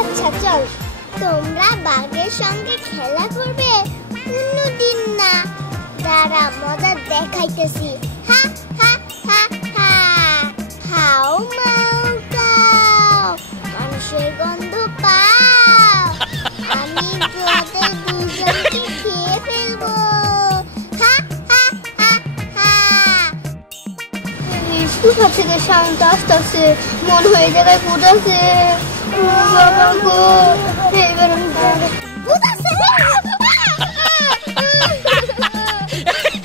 আচ্ছা চল, তোমরা বাঘের সঙ্গে খেলা করবে? কোনদিন না, দাঁড়া মজা দেখাইতেছি। হা হা হা হা, হাও মাও কাও, মানুষের গন্ধ পাও, আমি তোদের দুজনকে খেয়ে ফেলবো। হা হা হা হা। কোথা থেকে সাউন্ড আসতেছে? মন হয়ে জায়গায় ফুটাছে। বাবা গো, এবার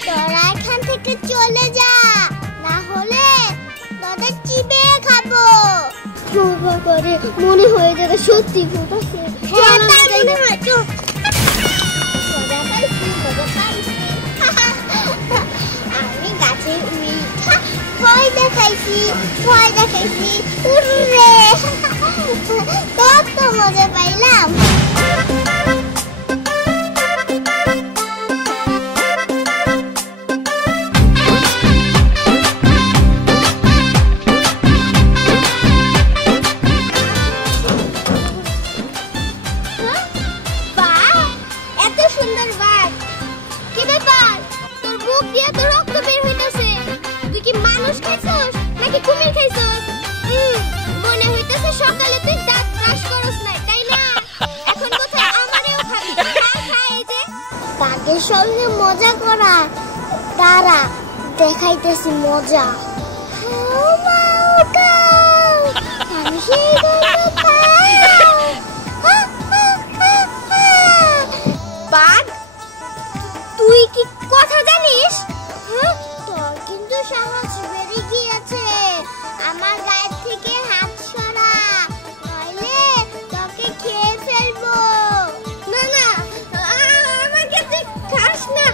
তোরা এখান থেকে চলে যা, না হলে তোদের চিবে খাবো। বাবা রে, মনে হয়ে যাবে সত্যি ফুটাছে। আমি গাছে উঠা ভয় দেখাইছি, ভয় দেখাইছি, উড়ে কত মজা পাইলাম। এত সুন্দর বাঘ, কি ব্যাপার? তোর মুখ দিয়ে তো রক্ত বের হইতাছে। তুই কি মানুষ খাইছস নাকি কুমির খাইছস? মনে হইতাছে সকালে তুই দাঁত ব্রাশ করস না, তাই না? এখন কোথায় আমারেও খাবি? খা এই যে। বাঘের সঙ্গে মজা করা, দাঁড়া দেখাইতেছি মজা। হাও মাও কাও, মানুষের গন্ধ পাও। বাঘ, তুই কি কথা জানিস? তোর কিন্তু সাহস বেড়ে গিয়েছে। আমার গায়ের থেকে হাত সরা, নইলে তোকে খেয়ে ফেলবো। না না, আমাকে তুই খাস না।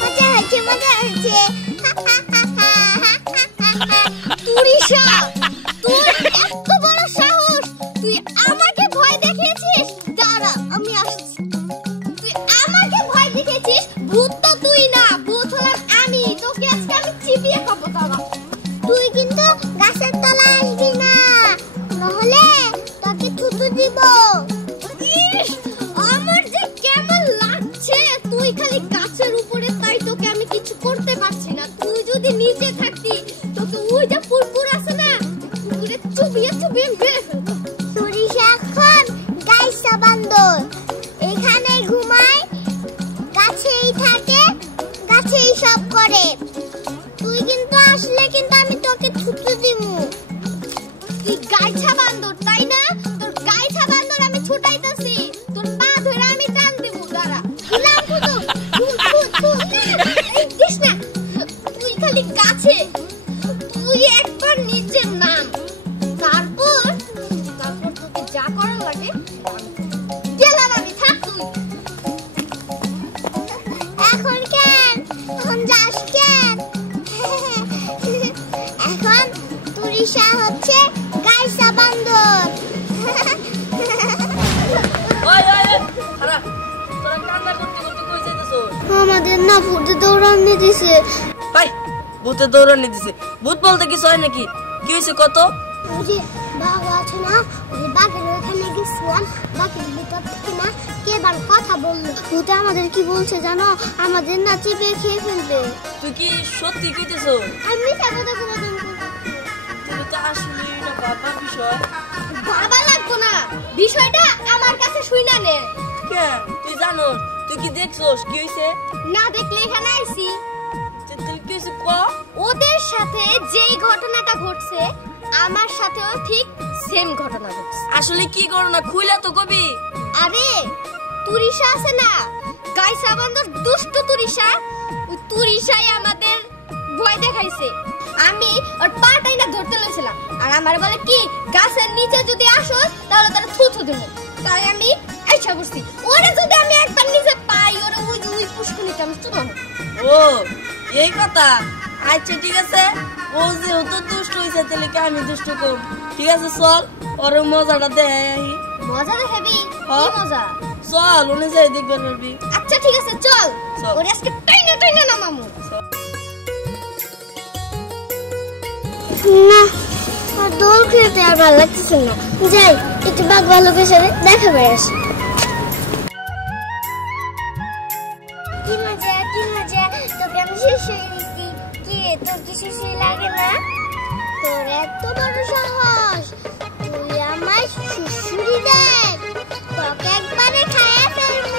মজা হচ্ছে, মজা হচ্ছে। তুরিশা, তোর এত বড় সাহস, তুই আমাকে ভয় দেখিয়েছিস? দাঁড়া আমি আসছি। তুই আমাকে ভয় দেখিয়েছিস? ভূত তো তুই না, ভূত হলাম আমি। তোকে আজকে আমি চিবিয়ে খাবো। বাবা, তুই কিন্তু গাছের তলায় আসবি না, নহলে তোকে থুতু দিব। আমার যে কেমন লাগছে, তুই খালি গাছের উপরে, তাই তোকে আমি কিছু করতে পারছি না। তুই যদি নিচে থাকতি, তোকে ওই যে পুরপুর আছে না, পুরপুরে চুবিয়ে চুবিয়ে মেরে ফেলবো। তুরিশা এখন গাইসা বান্দর, এখানে ঘুমায়, গাছেই থাকে, গাছেই সব করে। তুই কিন্তু আসলে কিন্তু আমি তোকে থুতু দিমু। তুই গাইছা বান্দর, তাই না? তোর গাইছা বান্দর আমি ছুটাইতাছি, তোর পা ধরে আমি টান দিব। দাঁড়া, দিলাম থুতু। এই দিস না, তুই খালি গাছে। তুই একবার নিচে নাম, তারপর তোকে যা করার লাগে গেলাম আমি। থাক তুই এখন। কেন এখন যাস কেন? এখন তুরিশা হচ্ছে গাইসা বান্দর। আমাদের না ভূতে দৌড়ানি দিছে। ভূতে দৌড়ানি দিছে? ভূত বলতে কিছু হয় নাকি? কি হয়েছে কত? বাঘ আছে না, ওই বাঘের ওইখানে গেছিলাম, বাঘের ভিতর থেকে না কে বার কথা বললো। ভূতে আমাদের কি বলছে জানো? আমাদের না চিপে খেয়ে ফেলবে। তুই কি সত্যি কইতেছ? আমি মিথ্যা কথা বলছি। তুই তো আসলে না বাবা বিষয়। বাবা লাগতো না, বিষয়টা আমার কাছে শুইনা নে। কে তুই জানোস? তুই কি দেখছস? কি হইছে? না দেখলে এখানে আইছি। তুই কি হইছে ক? ওদের সাথে যেই ঘটনাটা ঘটছে, আমার সাথেও ঠিক সেম ঘটনা ঘটছে। আসলে কি ঘটনা খুইলা তো কবি। আরে তুরিশা আছে না, গাইসা বান্দর দুষ্ট তুরিশা, ওই তুরিশাই আমাদের ভয় দেখাইছে। আমি ওর পাটাই না ধরতে লইছিলাম, আর আমার বলে কি গাছের নিচে যদি আসোস তাহলে তারা থুথু দেবো। তাই আমি আইসা বসছি। ওরে যদি আমি একবার নিচে পাই, ওরে ওই পুষ্কুনিতে আমি চুলাম। ও এই কথা। আচ্ছা ঠিক আছে, ও যেহেতু দুষ্ট হয়েছে তাহলে কি আমি দুষ্ট কম? ঠিক আছে চল, ওর মজাটা দেখাই। মজা দেখাবি? কি মজা? চল ওনে যাই দেখবার পারবি। আচ্ছা ঠিক আছে চল, চল। ওরে আজকে টাইনা টাইনা নামামু। না আর দোল খেলতে আর ভালো লাগতেছে না, যাই একটু বাঘ ভালুকের সাথে দেখা করে আসি। কি মজা কি মজা, তোকে আমি শিশুই দিচ্ছি। কি রে তোর কি শিশুই লাগে না? তোর এত বড় সাহস, তুই আমার শিশুরি দেখ, তোকে একবারে খাইয়া ফেলবো।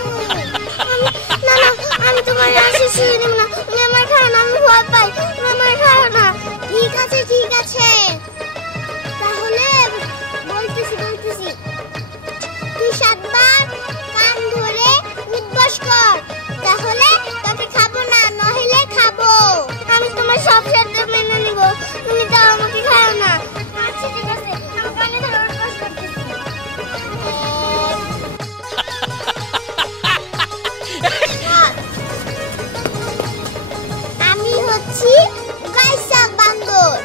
না না আমি তোমার শিশুরি দেব না, তুমি আমার খাও না, আমি ভয় পাই, তুমি আমার খাও না। ঠিক আছে ঠিক আছে, তাহলে বলতেছি তুই 7 বার কান ধরে উঠবস কর, তাহলে তোকে খাবো না, নহিলে খাবো। আমি তোমার সব শর্ত মেনে নিব, তুমি তো আমাকে খাও না। আচ্ছা ঠিক আছে, আমি কানে ধরে উঠবস করতেছি। আমি হচ্ছি গাইসা বান্দর,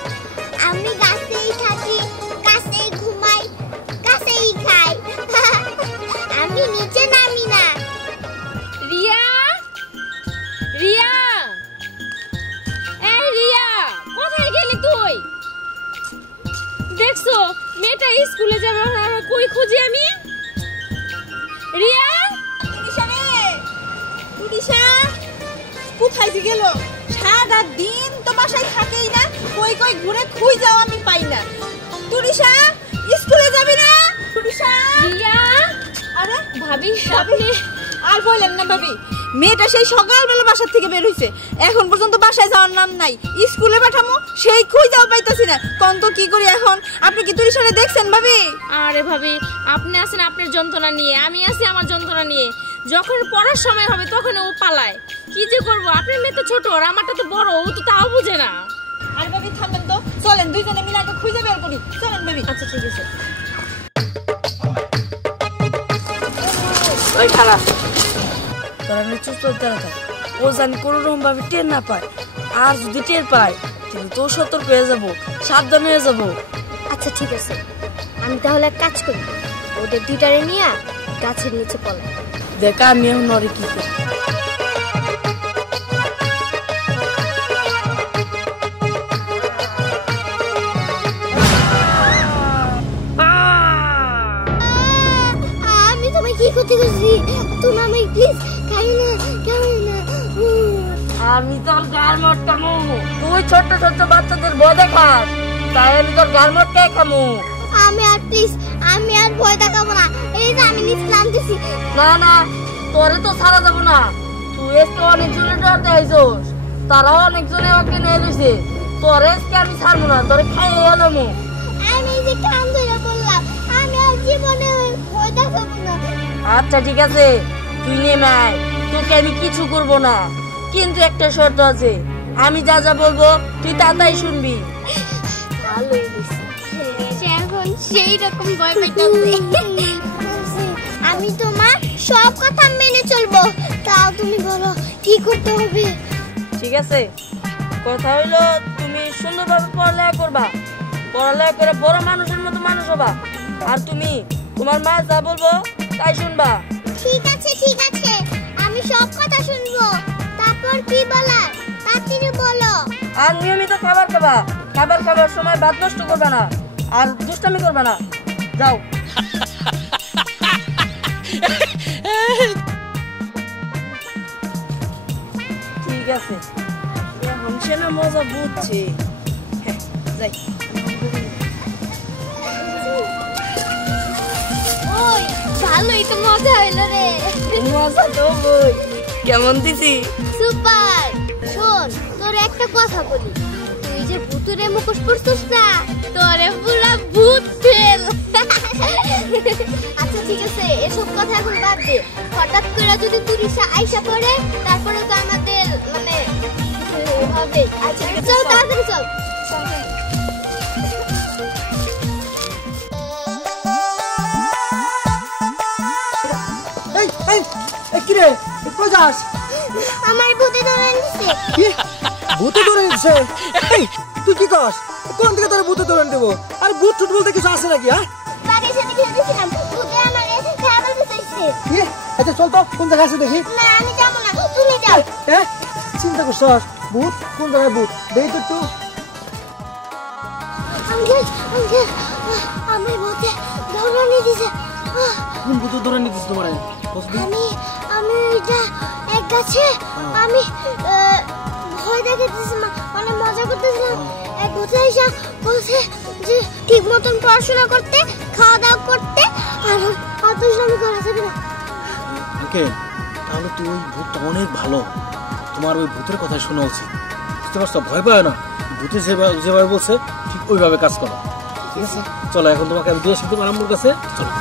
আমি গাছেই থাকি, গাছেই ঘুমাই, গাছেই খাই, আমি নিচে নামি না। রিয়া রিয়া এই রিয়া কোথায় গেলি তুই? দেখছো মেয়েটা স্কুলে যাবে, কই খুঁজি আমি? রিয়া কোথায় যে গেল? সারা দিন তো বাসায় থাকেই না, কই কই ঘুরে খুঁই যাও আমি পাই না। তুরিশা স্কুলে যাবি না? তুরিশা রিয়া আরে ভাবি আপনি আর বললেন না ভাবি, মেয়েটা সেই সকালবেলা বাসা থেকে বের হইছে, এখন পর্যন্ত বাসায় যাওয়ার নাম নাই। স্কুলে পাঠামো সেই খুঁই যাও পাইতাছি না, কোন তো কি করি এখন? আপনি কি তুরিশারে দেখছেন ভাবি? আরে ভাবি আপনি আছেন আপনার যন্ত্রণা নিয়ে, আমি আছি আমার যন্ত্রণা নিয়ে। যখন পড়ার সময় হবে তখন ও পালায়, কি যে করবো? আপনার মেয়ে তো ছোট আর আমারটা তো বড়, ও তো তাও বুঝে না। আর ভাবি থামেন তো, চলেন দুইজনে মিলে আগে খুঁজে বের করি, চলেন ভাবি। আচ্ছা ঠিক আছে। ওই খারাপ তোরা আমি চুপচাপ দাঁড়া থাক, ও জানি কোনো রকম ভাবে টের না পায়, আর যদি টের পায় কিন্তু তো সতর্ক হয়ে যাবো, সাবধান হয়ে যাবো। আচ্ছা ঠিক আছে, আমি তাহলে এক কাজ করি, ওদের দুইটারে নিয়ে গাছের নিচে পলাই। দেখা আমি এখন নরে কি করি। আমি তোমায় কি করতে গেছি? তুমি আমায় প্লিজ খাই না, খাই না। আমি তোর গার মট কামু, তুই ছোট ছোট বাচ্চাদের ভয় দেখাস, তাই আমি তোর গার মট কে খামু। আমি আর প্লিজ, আমি আর ভয় দেখাবো না, এই যে আমি নিচে নামতেছি। না না তোরে তো ছাড়া যাবো না, তুই আজকে অনেকজনে ডরতে আইসোস, তারাও অনেকজনে ওকে নিয়ে লইছে, তোরে আজকে আমি ছাড়বো না, তোরে খাইয়ে এলামু। আমি যে কান ধরে বললাম, আমি আর জীবনে ভয় দেখাবো না। আচ্ছা ঠিক আছে, তুই নেমে আয়, তোকে আমি কিছু করবো না, কিন্তু একটা শর্ত আছে, আমি যা যা বলবো তুই তাই শুনবি। ভালোই হয়েছে, সে এখন সেই রকম ভয় পাইতেছে। আমি তোমার সব কথা মেনে চলবো, তাও তুমি বলো কি করতে হবে। ঠিক আছে, কথা হইলো তুমি সুন্দরভাবে পড়ালেখা করবা, পড়ালেখা করে বড় মানুষের মতো মানুষ হবা, আর তুমি তোমার মা যা বলবো তাই শুনবা। ঠিক আছে ঠিক আছে, আমি সব কথা শুনবো, তারপর কি বলার তাড়াতাড়ি বলো। আর নিয়মিত খাবার খাবা, খাবার খাবার সময় ভাত নষ্ট করবা না, আর দুষ্টামি করবা না, যাও। ঠিক আছে, এখন সে না মজা বুঝছে, হ্যাঁ যাই। ওই ভালোই তো মজা হইলো রে। মজা তো বই, কেমন দিছি? সুপার। শোন তোর একটা কথা বলি, তুই যে ভূতুরে মুখোশ পরছিস না, তোরে পুরা ভূত ফেল। আচ্ছা ঠিক আছে, এসব কথা এখন বাদ দে, হঠাৎ করে যদি তুরিশা আইসা পড়ে তারপরে তো আমাদের মানে হবে। আচ্ছা চল তাড়াতাড়ি চল। কিরে কই যাস? আমার ভূতে ধরে নিছে। কি ভূতে ধরে নিছে? তুই কি কস? কোন দিকে তোর ভূতে ধরে দেবো? আর ভূত টুট বলতে কিছু আছে নাকি? হ্যাঁ বাড়ির সাথে খেলতেছিলাম, ভূতে আমারে খাবার দিতে চাইছে। আচ্ছা চল তো কোন জায়গায় আছে দেখি। না আমি যাবো না, তুমি যাও। হ্যাঁ চিন্তা করছস ভূত কোন জায়গায় ভূত দেখি তো একটু। আঙ্কেল আঙ্কেল আমি ভূতে দৌড়ানি দিছে। কোন ভূত ধরে নিতিস তোমার? আমি এটা এক গাছে আমি ভয় দেখাতেছিলাম, মানে মজা করতেছিলাম। এক ভূত এসে বলছে যে ঠিক মতন পড়াশোনা করতে, খাওয়া দাওয়া করতে, আর আত্মসলামি করা যাবে না। আঙ্কেল তাহলে তুই ওই ভূতটা অনেক ভালো, তোমার ওই ভূতের কথা শোনা উচিত, বুঝতে পারছো? ভয় পায় না, ভূতে যেভাবে বলছে ঠিক ওইভাবে কাজ করো, ঠিক আছে? চলো এখন তোমাকে আমি দিয়ে আসতে পারি আম্মুর কাছে, চলো।